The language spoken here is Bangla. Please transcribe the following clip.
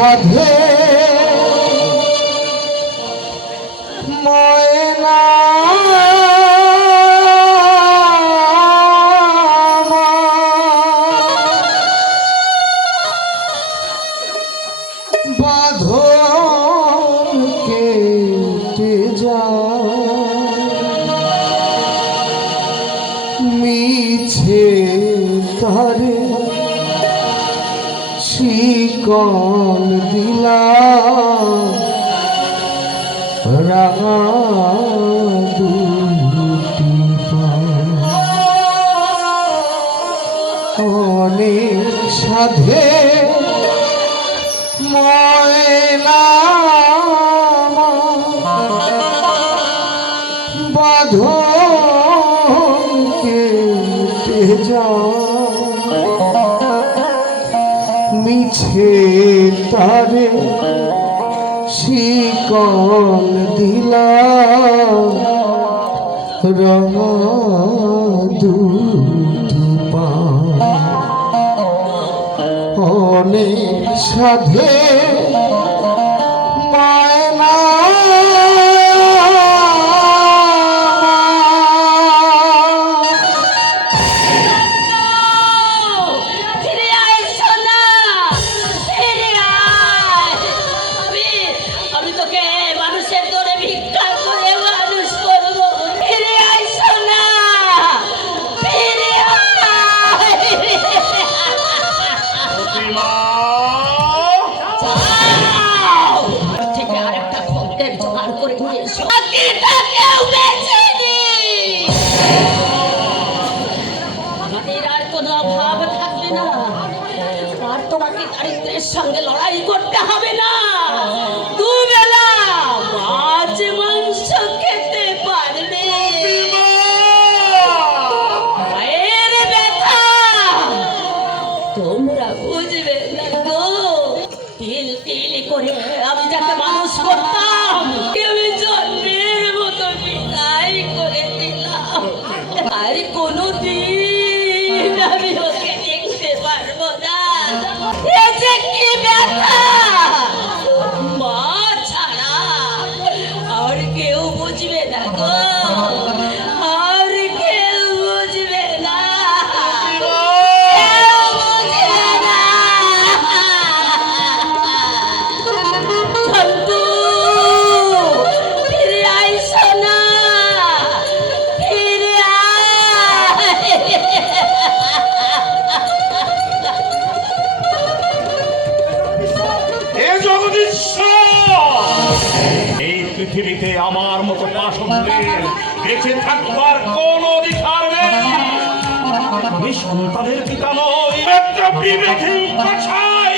সাধে ময়না বাঁধন কেটে যায় মিছে তারে শিকল দিলা রাঙা দুটি অনেক সাধে ময়না বাঁধন কেটে যায় মিছে তারে শিকল দিলা রঙা দুটি পা অনেক সাধে ময়না তোমাকে দারিদ্রের সঙ্গে লড়াই করতে হবে না। দুবেলা মাছ মাংস খেতে পারবে। পায়ের ব্যথা তোমরা বুঝবে না গো। তিল তিল করে আমি যাকে মানুষ করতাম আমি জন্মের মতো বিদায় করে দিলাম। আর কোনোদিন আমি ওকে দেখতে পারবো না। কি ব্যথা মা ছাড়া আর কেউ বুঝবে না গো, আর কেউ বুঝবে না, কেউ বুঝবে না। চন্দু ফিরে আইসো না, ফিরে এই পৃথিবীতে আমার মতো পাষণ্ডের বেঁচে থাকবার কোন অধিকার নেই। আমি সন্তানের পিতা নই, একটা বিবেকহীন কসাই।